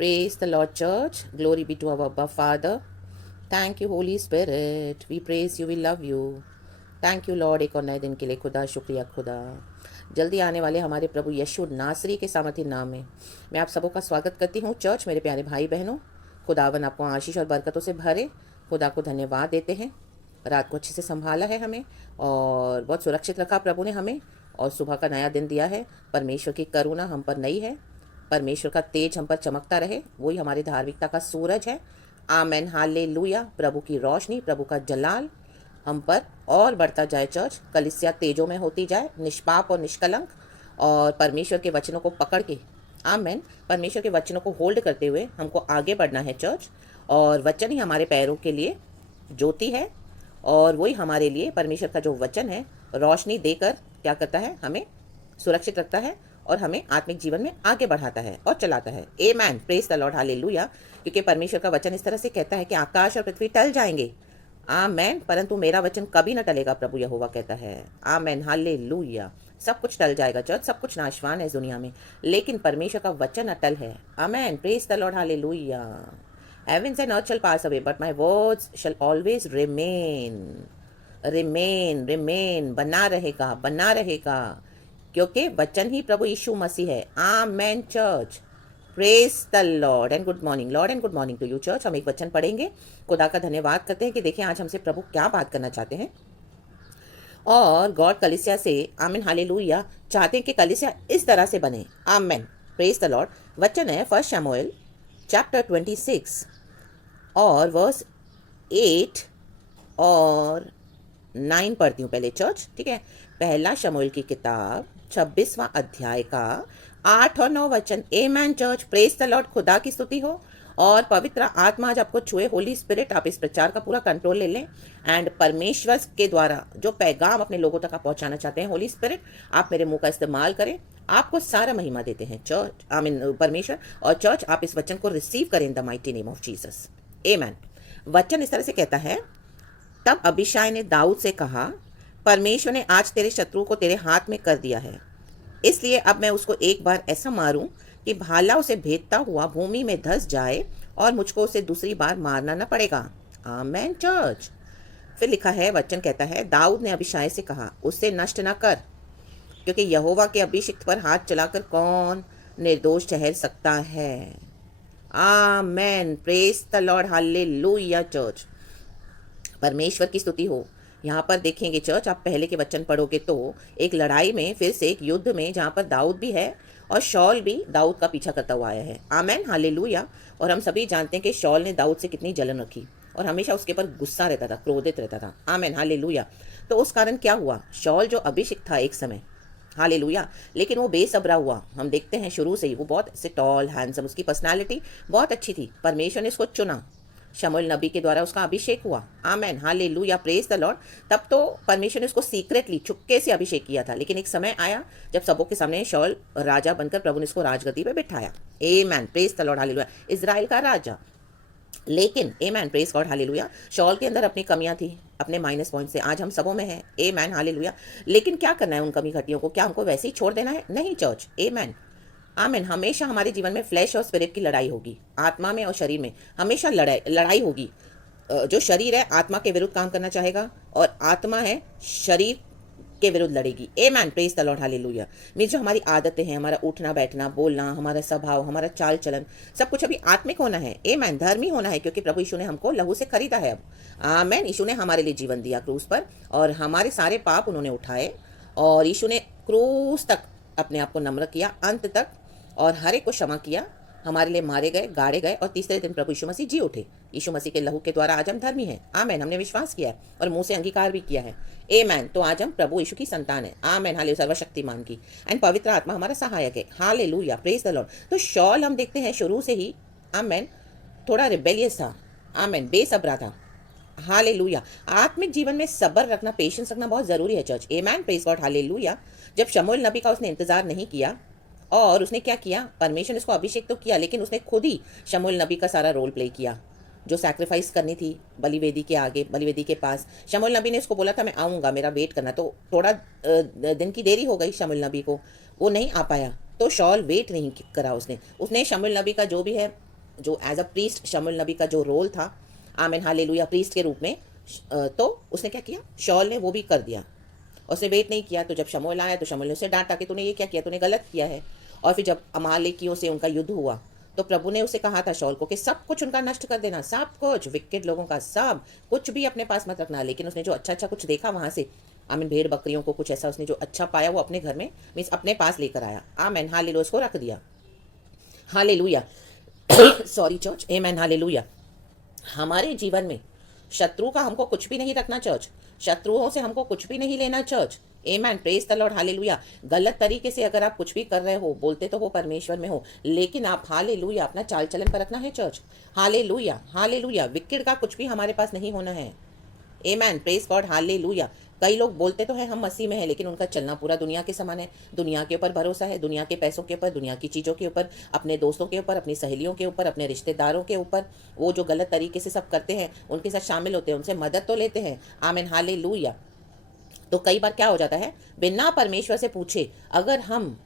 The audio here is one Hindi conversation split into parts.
Praise the Lord, Church. Glory be to our Abba Father. Thank you, Holy Spirit. We praise you, we love you. Thank you Lord, एक और नए दिन के लिए खुदा, शुक्रिया खुदा। जल्दी आने वाले हमारे प्रभु यीशु नासरी के सामर्थी नाम में मैं आप सबों का स्वागत करती हूँ। चर्च, मेरे प्यारे भाई बहनों, खुदावन आपको आशीष और बरकतों से भरे। खुदा को धन्यवाद देते हैं, रात को अच्छे से संभाला है हमें और बहुत सुरक्षित रखा प्रभु ने हमें, और सुबह का नया दिन दिया है। परमेश्वर की करुणा हम पर नई है, परमेश्वर का तेज हम पर चमकता रहे, वही हमारी धार्मिकता का सूरज है। आमेन, हालेलुया। प्रभु की रोशनी, प्रभु का जलाल हम पर और बढ़ता जाए। चर्च, कलीसिया तेजों में होती जाए, निष्पाप और निष्कलंक, और परमेश्वर के वचनों को पकड़ के, आमेन, परमेश्वर के वचनों को होल्ड करते हुए हमको आगे बढ़ना है चर्च। और वचन ही हमारे पैरों के लिए ज्योति है, और वही हमारे लिए, परमेश्वर का जो वचन है, रोशनी देकर क्या करता है, हमें सुरक्षित रखता है और हमें आत्मिक जीवन में आगे बढ़ाता है और चलाता है। Amen, praise the lord, hallelujah. क्योंकि परमेश्वर का वचन इस तरह से कहता है कि आकाश और पृथ्वी टल जाएंगे, आमेन, परंतु मेरा वचन कभी न टलेगा, प्रभु यहोवा कहता है। आमेन, हालेलुया। सब कुछ टल जाएगा चर्च, सब कुछ नाशवान है इस दुनिया में, लेकिन परमेश्वर का वचन अटल है। Amen, praise the lord, hallelujah. Heavens and earth shall pass away, but my words shall always remain. Remain, बना रहेगा, बना रहेगा, क्योंकि वचन ही प्रभु यीशु मसीह है। Amen church, praise the lord and good morning, lord and good morning to you church. हम एक वचन पढ़ेंगे, खुदा का धन्यवाद करते हैं कि देखें आज हमसे प्रभु क्या बात करना चाहते हैं। और गॉड कलीसिया से, आमीन, हालेलुया, चाहते हैं कि कलीसिया इस तरह से बने। आमेन, प्रेज द लॉर्ड। वचन है 1 शमूएल चैप्टर 26 और वर्स 8 और 9 पढ़ती हूँ पहले चर्च, ठीक है। पहला शमूएल की किताब 26वां अध्याय का 8 और 9 वचन। आमेन चर्च, प्रेज द लॉर्ड, खुदा की स्तुति हो। और पवित्र आत्मा आज आपको छुए, होली स्पिरिट, आप इस प्रचार का पूरा कंट्रोल ले लें। एंड परमेश्वर के द्वारा जो पैगाम अपने लोगों तक आप पहुंचाना चाहते हैं, होली स्पिरिट, आप मेरे मुंह का इस्तेमाल करें। आपको सारा महिमा देते हैं चर्च, आमीन, परमेश्वर। और चर्च, आप इस वचन को रिसीव करें in the mighty name of Jesus. Amen. वचन इस तरह से कहता है, तब अबीशाय ने दाऊद से कहा, परमेश्वर ने आज तेरे शत्रु को तेरे हाथ में कर दिया है, इसलिए अब मैं उसको एक बार ऐसा मारूं कि भाला उसे भेदता हुआ भूमि में धंस जाए और मुझको उसे दूसरी बार मारना न पड़ेगा। आमेन चर्च। फिर लिखा है, वचन कहता है, दाऊद ने अबीशाय से कहा, उससे नष्ट न कर, क्योंकि यहोवा के अभिषिक्त पर हाथ चलाकर कौन निर्दोष ठहर सकता है। Amen, praise the lord, hallelujah church, परमेश्वर की स्तुति हो। यहाँ पर देखेंगे चर्च, आप पहले के वचन पढ़ोगे तो एक लड़ाई में, फिर से एक युद्ध में, जहाँ पर दाऊद भी है और शौल भी दाऊद का पीछा करता हुआ आया है। आमेन, हालेलुया। और हम सभी जानते हैं कि शौल ने दाऊद से कितनी जलन रखी और हमेशा उसके ऊपर गुस्सा रहता था, क्रोधित रहता था। आमेन, हालेलुया। तो उस कारण क्या हुआ, शौल जो अभिषिक्त था एक समय, हालेलुया, लेकिन वो बेसब्रा हुआ। हम देखते हैं शुरू से ही वो बहुत से टॉल, हैंडसम, उसकी पर्सनालिटी बहुत अच्छी थी। परमेश्वर ने इसको चुना, शमूएल नबी के द्वारा उसका अभिषेक हुआ। आमेन, हालेलुया, प्रेज द लॉर्ड। तब तो परमेश्वर ने उसको सीक्रेटली, चुपके से अभिषेक किया था, लेकिन एक समय आया जब सबों के सामने शौल राजा बनकर प्रभु ने इसको राजगद्दी पे बिठाया। Amen, praise the lord, hallelujah, Israel का राजा। लेकिन amen, praise God, hallelujah, Saul के अंदर अपनी कमियां थी, अपने माइनस पॉइंट से आज हम सबों में है। आमेन, हालेलुया। लेकिन क्या करना है उन कमी घटियों को, क्या हमको वैसे ही छोड़ देना है? नहीं चर्च, आमेन, आमीन। हमेशा हमारे जीवन में फ्लैश और स्पिरिट की लड़ाई होगी, आत्मा में और शरीर में हमेशा लड़ाई होगी। जो शरीर है आत्मा के विरुद्ध काम करना चाहेगा और आत्मा है शरीर के विरुद्ध लड़ेगी। Amen, praise the lord, hallelujah. Means जो हमारी आदतें हैं, हमारा उठना बैठना, बोलना, हमारा स्वभाव, हमारा चाल चलन, सब कुछ अभी आत्मिक होना है। आमेन, धर्मी होना है, क्योंकि प्रभु यीशु ने हमको लहू से खरीदा है अब। आमेन, यीशु ने हमारे लिए जीवन दिया क्रूस पर और हमारे सारे पाप उन्होंने उठाए, और यीशु ने क्रूस तक अपने आप को नम्र किया, अंत तक, और हर एक को क्षमा किया, हमारे लिए मारे गए, गाड़े गए, और तीसरे दिन प्रभु यीशु मसीह जी उठे। यीशु मसीह के लहू के द्वारा आज हम धर्मी हैं। आमेन, हमने विश्वास किया है और मुंह से अंगीकार भी किया है। आमेन, तो आज हम प्रभु यीशु की संतान है। आमेन, हालेलुया, सर्वशक्तिमान की। एंड पवित्र आत्मा हमारा सहायक है। Hallelujah, praise the Lord. तो शौल हम देखते हैं शुरू से ही, आमेन, थोड़ा रिबेलियस था, आमेन, बेसब्रा था। हालेलुया। आत्मिक जीवन में सब्र रखना, पेशेंस रखना बहुत जरूरी है चर्च। आमेन, प्रेज गॉड, हालेलुया। जब शमूएल नबी का उसने इंतजार नहीं किया, और उसने क्या किया, परमेश्वर ने उसको अभिषेक तो किया, लेकिन उसने खुद ही शमूएल नबी का सारा रोल प्ले किया। जो सैक्रिफाइस करनी थी बलिवेदी के आगे, बलिवेदी के पास, शमूएल नबी ने उसको बोला था मैं आऊँगा, मेरा वेट करना। तो थोड़ा दिन की देरी हो गई शमूएल नबी को, वो नहीं आ पाया, तो शौल वेट नहीं करा उसने शमूएल नबी का जो भी है जो एज अ प्रीस्ट शमूएल नबी का जो रोल था, आमेन हालेलुया, प्रीस्ट के रूप में, तो उसने क्या किया, शाऊल ने वो भी कर दिया। उसने वेट नहीं किया, तो जब शमूएल आया तो शमूएल ने उसे डांटा कि तूने ये क्या किया, तूने गलत किया है। और फिर जब अमालेकियों से उनका युद्ध हुआ तो प्रभु ने उसे कहा था शाऊल को कि सब कुछ उनका नष्ट कर देना, सब कुछ, विकेट लोगों का सब कुछ भी अपने पास मत रखना। लेकिन उसने जो अच्छा अच्छा कुछ देखा वहां से, आमीन, भेड़ बकरियों को कुछ ऐसा उसने जो अच्छा पाया वो अपने घर में, मीन्स अपने पास लेकर आया। आमीन हालेलुया, उसको रख दिया। हालेलुया सॉरी चर्च, आमीन हालेलुया। हमारे जीवन में शत्रु का हमको कुछ भी नहीं रखना चर्च, शत्रुओं से हमको कुछ भी नहीं लेना church. Amen, praise the lord, hallelujah. गलत तरीके से अगर आप कुछ भी कर रहे हो, बोलते तो वो परमेश्वर में हो, लेकिन आप हालेलुया अपना चाल चलन पर रखना है चर्च। हालेलुया हालेलुया, विकेट का कुछ भी हमारे पास नहीं होना है। Amen, praise God, hallelujah. कई लोग बोलते तो हैं हम मसीह में हैं, लेकिन उनका चलना पूरा दुनिया के समान है। दुनिया के ऊपर भरोसा है, दुनिया के पैसों के ऊपर, दुनिया की चीज़ों के ऊपर, अपने दोस्तों के ऊपर, अपनी सहेलियों के ऊपर, अपने रिश्तेदारों के ऊपर। वो जो गलत तरीके से सब करते हैं उनके साथ शामिल होते हैं, उनसे मदद तो लेते हैं। आमीन हालेलुया। तो कई बार क्या हो जाता है, बिना परमेश्वर से पूछे अगर हम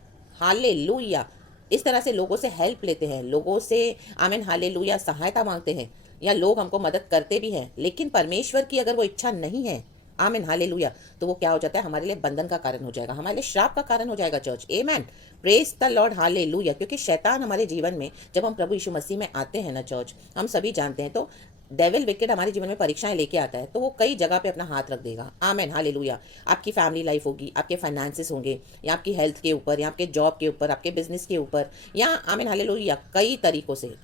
हालेलुया इस तरह से लोगों से हेल्प लेते हैं, लोगों से आमीन हालेलुया सहायता मांगते हैं, या लोग हमको मदद करते भी हैं, लेकिन परमेश्वर की अगर वो इच्छा नहीं है, आमीन हालेलुया, तो वो क्या हो जाता है, हमारे लिए बंधन का कारण हो जाएगा, हमारे लिए श्राप का कारण हो जाएगा चर्च। आमीन, प्रेज द लॉर्ड, हालेलुया। क्योंकि शैतान हमारे जीवन में, जब हम प्रभु यीशु मसीह में आते हैं ना चर्च, हम सभी जानते हैं, तो डेविल विकेट हमारे जीवन में परीक्षाएं लेके आता है, तो वो कई जगह पे अपना हाथ रख देगा। आमीन हालेलुया। आपकी फैमिली लाइफ होगी, आपके फाइनेंसेस होंगे, या आपकी हेल्थ के ऊपर, या आपके जॉब के ऊपर, आपके बिजनेस के ऊपर, या आमीन हालेलुया कई तरीकों से,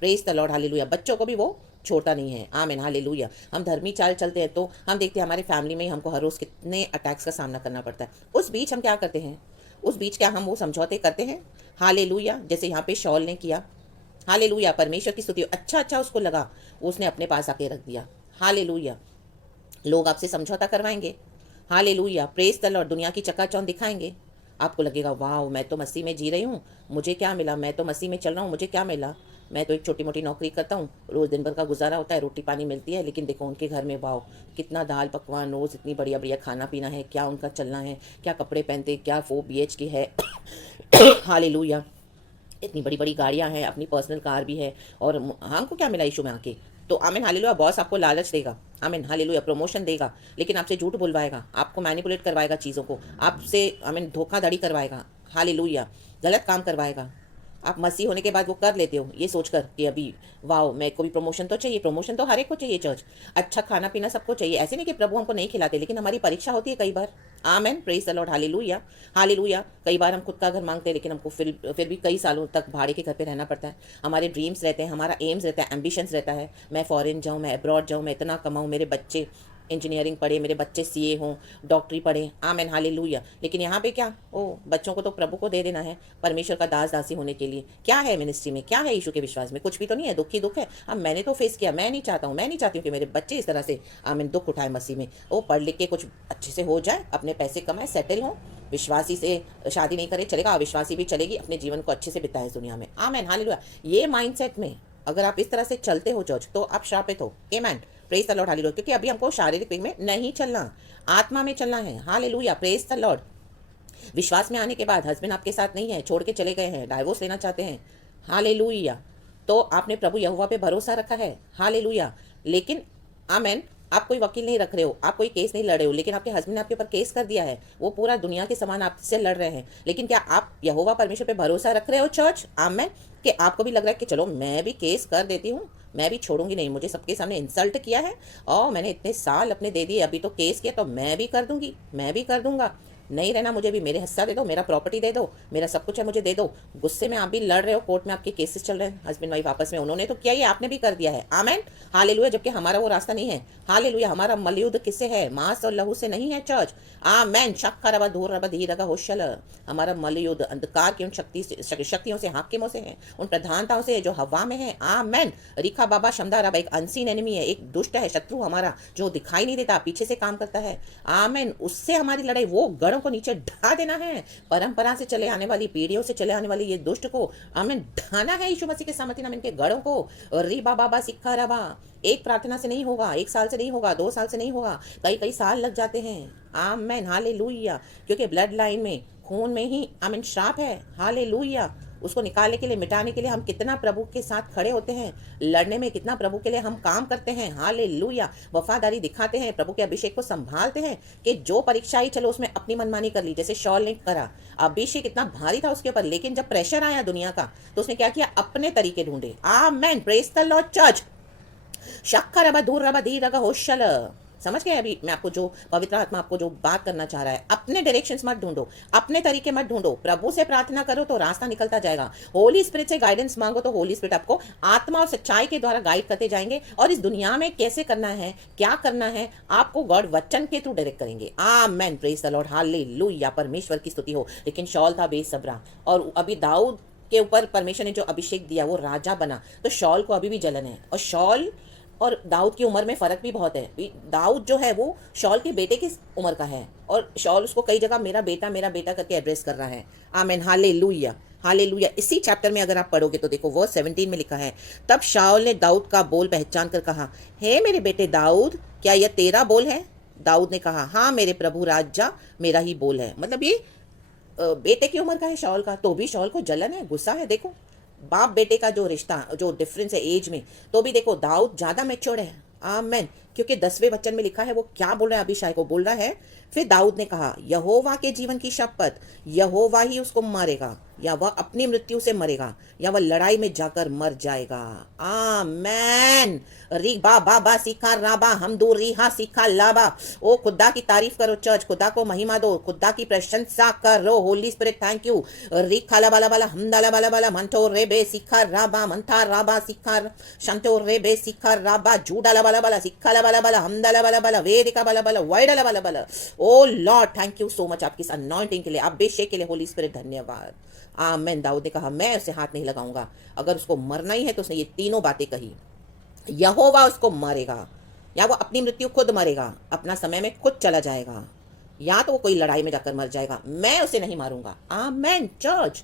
प्रेज द लॉर्ड, हालेलुया। बच्चों को भी वो छोड़ता नहीं है। आमीन हालेलुया। हम धर्मी चाल चलते हैं तो हम देखते हैं हमारे फैमिली में हमको हर रोज कितने अटैक्स का सामना करना पड़ता है। उस बीच हम क्या करते हैं, उस बीच क्या हम वो समझौते करते हैं, हालेलुया, जैसे यहाँ पे शाऊल ने किया। हालेलुया, परमेश्वर की स्तुति, अच्छा अच्छा उसको लगा, उसने अपने पास आके रख दिया। हालेलुया। लोग आपसे समझौता करवाएंगे, हालेलुया, प्रेज द लॉर्ड, दुनिया की चकाचौंध दिखाएंगे, आपको लगेगा वाह मैं तो मसीह में जी रही हूँ, मुझे क्या मिला, मैं तो मसीह में चल रहा हूँ, मुझे क्या मिला, मैं तो एक छोटी मोटी नौकरी करता हूँ, रोज़ दिन भर का गुजारा होता है, रोटी पानी मिलती है, लेकिन देखो उनके घर में वाह कितना दाल पकवान, रोज़ इतनी बढ़िया बढ़िया खाना पीना है, क्या उनका चलना है, क्या कपड़े पहनते, क्या 4 BHK है। हालेलुया, इतनी बड़ी बड़ी गाड़ियां हैं, अपनी पर्सनल कार भी है, और हमको क्या मिला यीशु में आके। तो आमीन हालेलुया, बॉस आपको लालच देगा, आमीन हालेलुया, प्रमोशन देगा, लेकिन आपसे झूठ बुलवाएगा, आपको मैनिपुलेट करवाएगा चीज़ों को, आपसे आमीन धोखाधड़ी करवाएगा, हालेलुया, गलत काम करवाएगा। आप मसीह होने के बाद वो कर लेते हो ये सोचकर कि अभी वाओ मेरे को भी प्रमोशन तो चाहिए, प्रमोशन तो हर एक को चाहिए चर्च, अच्छा खाना पीना सबको चाहिए, ऐसे नहीं कि प्रभु हमको नहीं खिलाते, लेकिन हमारी परीक्षा होती है कई बार। Amen, praise the lord, hallelujah hallelujah. कई बार हम खुद का घर मांगते हैं, लेकिन हमको फिर भी कई सालों तक भाड़े के घर पे रहना पड़ता है। हमारे ड्रीम्स रहते हैं, हमारा एम्स रहता है, एम्बिशंस रहता है, मैं फॉरेन जाऊँ, मैं अब्रॉड जाऊँ, मैं इतना कमाऊँ, मेरे बच्चे इंजीनियरिंग पढ़े, मेरे बच्चे सीए हों, डॉक्टरी पढ़े, आमेन हालेलुया। लेकिन यहाँ पे क्या, ओ बच्चों को तो प्रभु को दे देना है परमेश्वर का दास दासी होने के लिए। क्या है मिनिस्ट्री में, क्या है यीशु के विश्वास में, कुछ भी तो नहीं है, दुख ही दुख है। अब मैंने तो फेस किया, मैं नहीं चाहता हूँ, मैं नहीं चाहती हूँ कि मेरे बच्चे इस तरह से आमीन दुख उठाए मसीह में। वो पढ़ लिख के कुछ अच्छे से हो जाए, अपने पैसे कमाए, सेटल हों, विश्वासी से शादी नहीं करे चलेगा, अविश्वासी भी चलेगी, अपने जीवन को अच्छे से बिताए इस दुनिया में। Amen hallelujah. ये माइंडसेट में अगर आप इस तरह से चलते हो चर्च, तो आप श्रापित हो। आमेन, प्रेज द लॉर्ड, हालेलुया। क्योंकि अभी हमको शारीरिक वेग में नहीं चलना, आत्मा में चलना है। Hallelujah, praise the Lord. विश्वास में आने के बाद हस्बैंड आपके साथ नहीं है, छोड़ के चले गए हैं, डाइवोर्स लेना चाहते हैं, हालेलुया, तो आपने प्रभु यहोवा पे भरोसा रखा है, हालेलुया। लेकिन आमेन, आप कोई वकील नहीं रख रहे हो, आप कोई केस नहीं लड़ रहे हो, लेकिन आपके हस्बैंड ने आपके ऊपर केस कर दिया है, वो पूरा दुनिया के समान आपसे लड़ रहे हैं, लेकिन क्या आप यहोवा परमेश्वर पे भरोसा रख रहे हो चर्च? आमेन। कि आपको भी लग रहा है कि चलो मैं भी केस कर देती हूँ, मैं भी छोड़ूंगी नहीं, मुझे सबके सामने इंसल्ट किया है और मैंने इतने साल अपने दे दिए, अभी तो केस किया तो मैं भी कर दूंगी, मैं भी कर दूंगा, नहीं रहना मुझे भी, मेरे हिस्सा दे दो, मेरा प्रॉपर्टी दे दो, मेरा सब कुछ है मुझे दे दो। गुस्से में आप भी लड़ रहे हो, कोर्ट में आपके केसेस चल रहे हैं, हस्बैंड वाइफ आपस में, उन्होंने तो किया ही, आपने भी कर दिया है। Amen hallelujah. जबकि हमारा वो रास्ता नहीं है, हालेलुया। हमारा मलयुद्ध किससे है? मांस और लहू से नहीं है चर्च। आमेन, शक्का रबा धूर रबा धी रगा होशल। हमारा मलयुद्ध अंधकार की उन शक्तियों से, हाकिमों से है, उन प्रधानताओं से जो हवा में है। आमेन। रिखा बाबा शमदा रबा एक अनसीन एनिमी है, एक दुष्ट है, शत्रु हमारा जो दिखाई नहीं देता, पीछे से काम करता है। आमेन, उससे हमारी लड़ाई, वो गढ़ों को नीचे ढा देना है, परंपरा से चले आने वाली, पीढ़ियों से चले आने वाली ये दुष्ट को आमेन ढाना है यीशु मसीह के सामर्थ्य नाम इनके गढ़ों को। रीबा बाबा सिक्का रबा, एक प्रार्थना से नहीं होगा, एक साल से नहीं होगा, 2 साल से नहीं होगा, कई कई साल लग जाते हैं। Amen hallelujah. क्योंकि ब्लड लाइन में, खून में ही आमीन श्राप है। हालेलुया। उसको निकालने के लिए, मिटाने के लिए हम कितना प्रभु के साथ खड़े होते हैं, लड़ने में कितना प्रभु के लिए हम काम करते हैं। हालेलुया, वफादारी दिखाते हैं, प्रभु के अभिषेक को संभालते हैं कि जो परीक्षा आई चलो उसमें अपनी मनमानी कर ली, जैसे शॉल ने करा। अभिषेक इतना भारी था उसके ऊपर, लेकिन जब प्रेशर आया दुनिया का तो उसने क्या किया, अपने तरीके ढूंढे। आमेन, प्रेज द लॉर्ड चर्च। शक्का रबा दूर रबा धी रगा होशल। समझ गए अभी मैं आपको जो पवित्र आत्मा आपको जो बात करना चाह रहा है। अपने डायरेक्शंस मत ढूंढो, अपने तरीके मत ढूंढो, प्रभु से प्रार्थना करो तो रास्ता निकलता जाएगा। होली स्पिरिट से गाइडेंस मांगो तो होली स्पिरिट आपको आत्मा और सच्चाई के द्वारा गाइड करते जाएंगे, और इस दुनिया में कैसे करना है, क्या करना है, आपको गॉड वचन के थ्रू डायरेक्ट करेंगे। आमेन, प्रेज द लॉर्ड, हालेलुया, परमेश्वर की स्तुति हो। लेकिन शॉल था बेसब्रा, और अभी दाऊद के ऊपर परमेश्वर ने जो अभिषेक दिया वो राजा बना, तो शॉल को अभी भी जलन है। और शॉल और दाऊद की उम्र में फ़र्क भी बहुत है। दाऊद जो है वो शॉल के बेटे की उम्र का है, और शॉल उसको कई जगह मेरा बेटा करके एड्रेस कर रहा है। आमेन, हालेलुया, हालेलुया। इसी चैप्टर में अगर आप पढ़ोगे तो देखो वर्स 17 में लिखा है, तब शाऊल ने दाऊद का बोल पहचान कर कहा, हे मेरे बेटे दाऊद, क्या यह तेरा बोल है? दाऊद ने कहा, हाँ मेरे प्रभु राजा, मेरा ही बोल है। मतलब ये बेटे की उम्र का है शॉल का, तो भी शॉल को जलन है, गुस्सा है। देखो बाप बेटे का जो रिश्ता, जो डिफरेंस है एज में, तो भी देखो दाऊद ज्यादा मैच्योर्ड है। आमेन, क्योंकि 10वें वचन में लिखा है, वो क्या बोल रहा है, अभिषाय को बोल रहा है, फिर दाऊद ने कहा, यहोवा के जीवन की शपथ, यहोवा ही उसको मारेगा, या वह अपनी मृत्यु से मरेगा, या वह लड़ाई में जाकर मर जाएगा। आमेन। री बा बा बा सीखा राबा हम दो रिहा सीखा लाबा। ओ खुदा की तारीफ करो चर्च, खुदा को महिमा दो, खुदा की प्रशंसा करो। Holi spirit thank you. री खाला बाला बाला हमदाला बाला बाला मंथो रे बे सीखा राबा मंथा राबा सीखा शंतो रे बे सीखा राबा जूडाला बाला बाला सीखा बाला बाला हमदाला बाला बाला वेदिका बाला बाला वाइडाला बाला बाला। O lord thank you so much आपकी इस अनॉइंटिंग के लिए, अभिषेक के लिए। होली स्पिरिट धन्यवाद। आमेन। दाऊद ने कहा, मैं उसे हाथ नहीं लगाऊंगा। अगर उसको मरना ही है तो उसने ये तीनों बातें कही, यहोवा उसको मारेगा, या वो अपनी मृत्यु खुद मरेगा, अपना समय में खुद चला जाएगा, या तो वो कोई लड़ाई में जाकर मर जाएगा, मैं उसे नहीं मारूंगा। आमेन चर्च।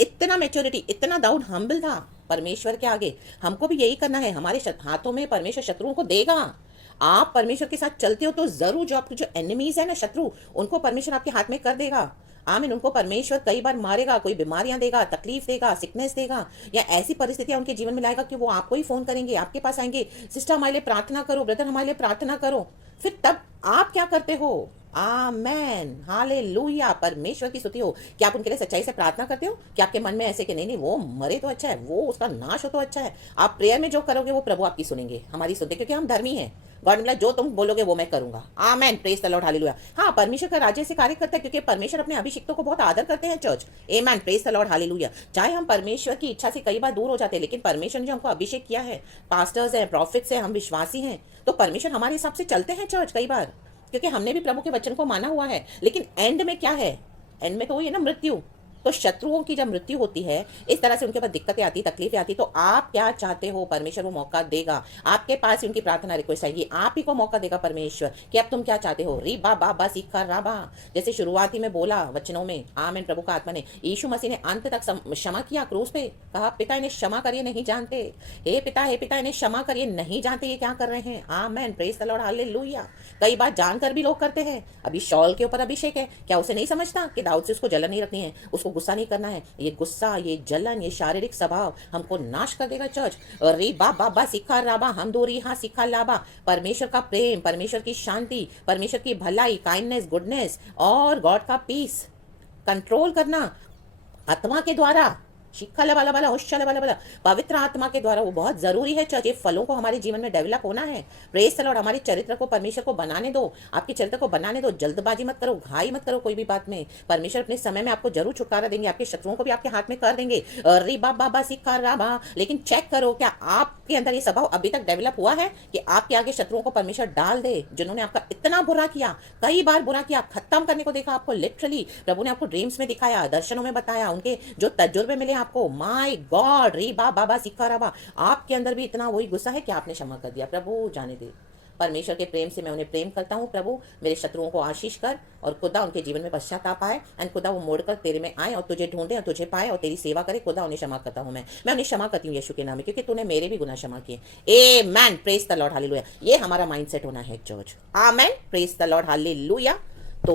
इतना मैच्योरिटी, इतना दाऊद हम्बल था परमेश्वर के आगे। हमको भी यही करना है। हमारे हाथों में परमेश्वर शत्रुओं को देगा। आप परमेश्वर के साथ चलते हो तो जरूर जो आपके जो एनिमीज है ना, शत्रु, उनको परमेश्वर आपके हाथ में कर देगा। आमीन। उनको परमेश्वर कई बार मारेगा, कोई बीमारियां देगा, तकलीफ देगा, सिकनेस देगा, या ऐसी परिस्थितियां उनके जीवन में लाएगा कि वो आपको ही फोन करेंगे, आपके पास आएंगे, सिस्टर हमारे लिए प्रार्थना करो, ब्रदर हमारे लिए प्रार्थना करो। फिर तब आप क्या करते हो? आमेन, हालेलुया, परमेश्वर की स्तुति हो। क्या आप उनके लिए सच्चाई से प्रार्थना करते हो? क्या आपके मन में ऐसे कि नहीं नहीं वो मरे तो अच्छा है, वो उसका नाश हो तो अच्छा है? आप प्रेयर में जो करोगे वो प्रभु आपकी सुनेंगे, हमारी सुनते, क्योंकि हम धर्मी हैं। गॉड मिला, जो तुम बोलोगे वो मैं करूंगा। आमेन, प्रेज द लॉर्ड, हालेलुया। हाँ, परमेश्वर का राज्य से कार्य करता है, क्योंकि परमेश्वर अपने अभिषिक्तों को बहुत आदर करते हैं church. Amen, praise the lord, hallelujah. चाहे हम परमेश्वर की इच्छा से कई बार दूर हो जाते हैं, लेकिन परमेश्वर ने जो हमको अभिषेक किया है, पास्टर्स हैं, प्रॉफिट्स हैं, हम विश्वासी हैं, तो परमेश्वर हमारे हिसाब से चलते हैं चर्च कई बार, क्योंकि हमने भी प्रभु के वचन को माना हुआ है। लेकिन एंड में क्या है? एंड में तो वही है ना, मृत्यु। तो शत्रुओं की जब मृत्यु होती है, इस तरह से उनके पास दिक्कतें आती, तकलीफें आती, तो आप क्या चाहते हो? परमेश्वर वो मौका देगा। आपके पास ही उनकी प्रार्थना रिक्वेस्ट आएगी, आप ही को मौका देगा परमेश्वर कि अब तुम क्या चाहते हो। री बा बा बा सीखा रा बा, जैसे शुरुआती में बोला वचनों में। आमीन। प्रभु का आत्मा ने, यीशु मसीह ने अंत तक क्षमा किया क्रूस पे। कहा, पिता इन्हें क्षमा करिए, नहीं जानते। हे पिता इन्हें क्षमा करिए, नहीं जानते ये क्या कर रहे हैं। आमीन, प्रेज द लॉर्ड, हालेलुया। कई बार जानकर भी लोग करते हैं। अभी शॉल के ऊपर अभिषेक है, क्या उसे नहीं समझता कि दाऊद से उसको जलन नहीं रखनी है, उसको गुस्सा नहीं करना है? ये गुस्सा, ये जलन, ये शारीरिक स्वभाव हमको नाश कर देगा चर्च। रे बा बाबा सिखा राबा हम दो रिहा सिखा लाबा। परमेश्वर का प्रेम, परमेश्वर की शांति, परमेश्वर की भलाई, काइंडनेस, गुडनेस और गॉड का पीस कंट्रोल करना आत्मा के द्वारा, शिखा बाला बाला होशा बाला बाला, पवित्र आत्मा के द्वारा, वो बहुत जरूरी है चर्च। ये फलों को हमारे जीवन में डेवलप होना है। Praise the Lord. हमारे चरित्र को परमेश्वर को बनाने दो, आपके चरित्र को बनाने दो। जल्दबाजी मत करो, घाई मत करो कोई भी बात में। परमेश्वर अपने समय में आपको जरूर छुटकारा देंगे, आपके शत्रुओं को भी आपके हाथ में कर देंगे। री बाबा सिखा राबा। लेकिन चेक करो, क्या आपके अंदर ये स्वभाव अभी तक डेवलप हुआ है कि आपके आगे शत्रुओं को परमेश्वर डाल दे, जिन्होंने आपका इतना बुरा किया, कई बार बुरा किया, खत्म करने को देखा आपको। लिटरली प्रभु ने आपको ड्रीम्स में दिखाया, दर्शनों में बताया, उनके जो तजुर्बे मिले आपको। माय गॉड, री बाबा सिखा राबा। आपके अंदर भी इतना वही गुस्सा है कि आपने क्षमा कर दिया। प्रभु जाने दे, परमेश्वर के प्रेम से मैं उन्हें प्रेम करता हूँ। प्रभु मेरे शत्रुओं को आशीष कर, और खुदा उनके जीवन में पश्चाताप आए, एंड खुदा वो मोड़कर तेरे में आए और तुझे ढूंढे और तुझे पाए और तेरी सेवा करे। खुदा उन्हें क्षमा करता हूँ, मैं उन्हें क्षमा करती हूँ यीशु के नाम में, क्योंकि तूने मेरे भी गुनाह क्षमा किए। आमेन, प्रेज द लॉर्ड, हालेलुया। ये हमारा माइंडसेट होना है church. Amen, praise the lord, hallelujah. तो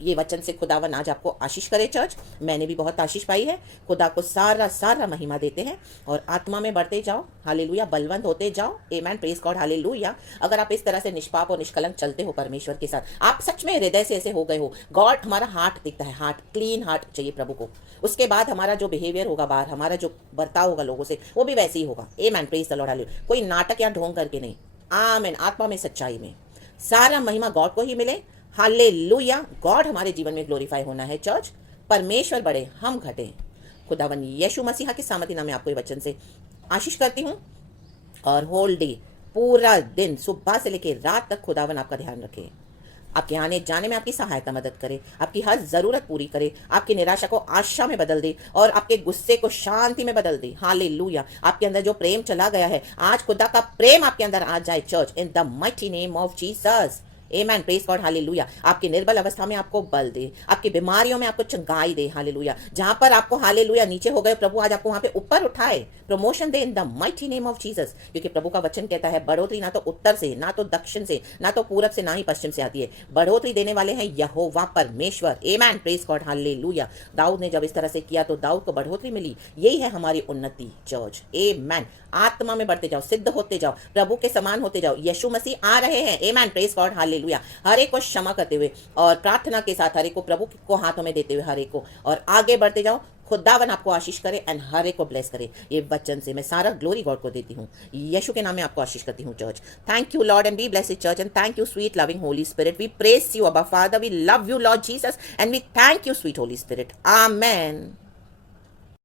ये वचन से खुदावन आज आपको आशीष करे चर्च। मैंने भी बहुत आशीष पाई है। खुदा को सारा सारा महिमा देते हैं और आत्मा में बढ़ते जाओ, हालेलुया, बलवंत होते जाओ, आमेन, प्रेज गॉड, हालेलुया। अगर आप इस तरह से निष्पाप और निष्कलंक चलते हो परमेश्वर के साथ, आप सच में हृदय से ऐसे हो गए हो, गॉड हमारा हार्ट दिखता है, हार्ट, क्लीन हार्ट चाहिए प्रभु को। उसके बाद हमारा जो बिहेवियर होगा बाहर, हमारा जो बर्ताव होगा लोगों से, वो भी वैसे ही होगा, आमेन, प्रेज द लॉर्ड, हालेलुया। कोई नाटक या ढोंग करके नहीं, आमेन, आत्मा में, सच्चाई में। सारा महिमा गॉड को ही मिले, हालेलुया। गॉड हमारे जीवन में ग्लोरीफाई होना है चर्च। परमेश्वर बढ़े, हम घटे। खुदावन यीशु मसीहा के सामर्थी नाम में आपको ये वचन से आशीष करती हूँ। और होल डे, पूरा दिन, सुबह से लेकर रात तक खुदावन आपका ध्यान रखे, आपके आने जाने में आपकी सहायता मदद करे, आपकी हर जरूरत पूरी करे, आपकी निराशा को आशा में बदल दे और आपके गुस्से को शांति में बदल दे, हालेलुया। आपके अंदर जो प्रेम चला गया है, आज खुदा का प्रेम आपके अंदर आ जाए church, in the mighty name of Jesus, amen, praise God, hallelujah. आपकी निर्बल अवस्था में आपको बल दे, आपकी बीमारियों में आपको चंगाई दे, हालेलुया। जहां पर आपको, हालेलुया, नीचे हो गए, प्रभु आज आपको वहां पे ऊपर उठाए, promotion they in the mighty name of Jesus. क्योंकि प्रभु का वचन कहता है बढ़ोतरी ना तो उत्तर से, ना तो दक्षिण से, ना तो पूरब से, ना ही पश्चिम से आती है, बढ़ोतरी देने वाले हैं यहोवा परमेश्वर, आमेन, प्रेज गॉड, हालेलुया। दाऊद ने जब इस तरह से किया तो दाऊद को बढ़ोतरी मिली। यही है हमारी उन्नति चर्च, आमेन। आत्मा में बढ़ते जाओ, सिद्ध होते जाओ, प्रभु के समान होते जाओ। यीशु मसीह आ रहे हैं, आमेन, प्रेज गॉड, हालेलुया। हर एक को क्षमा करते हुए और प्रार्थना के साथ हर एक को प्रभु को हाथों में देते हुए हर एक को, और आगे बढ़ते जाओ। खुदावन आपको आशीष करे एंड हर एक को ब्लेस करे। ये वचन से मैं सारा ग्लोरी गॉड को देती हूँ, यीशु के नाम में आपको आशीष करती हूँ church. Thank you lord and be blessed church, and thank you sweet loving holy spirit. We praise you abba father, we love you lord Jesus, and we thank you sweet holy spirit, amen.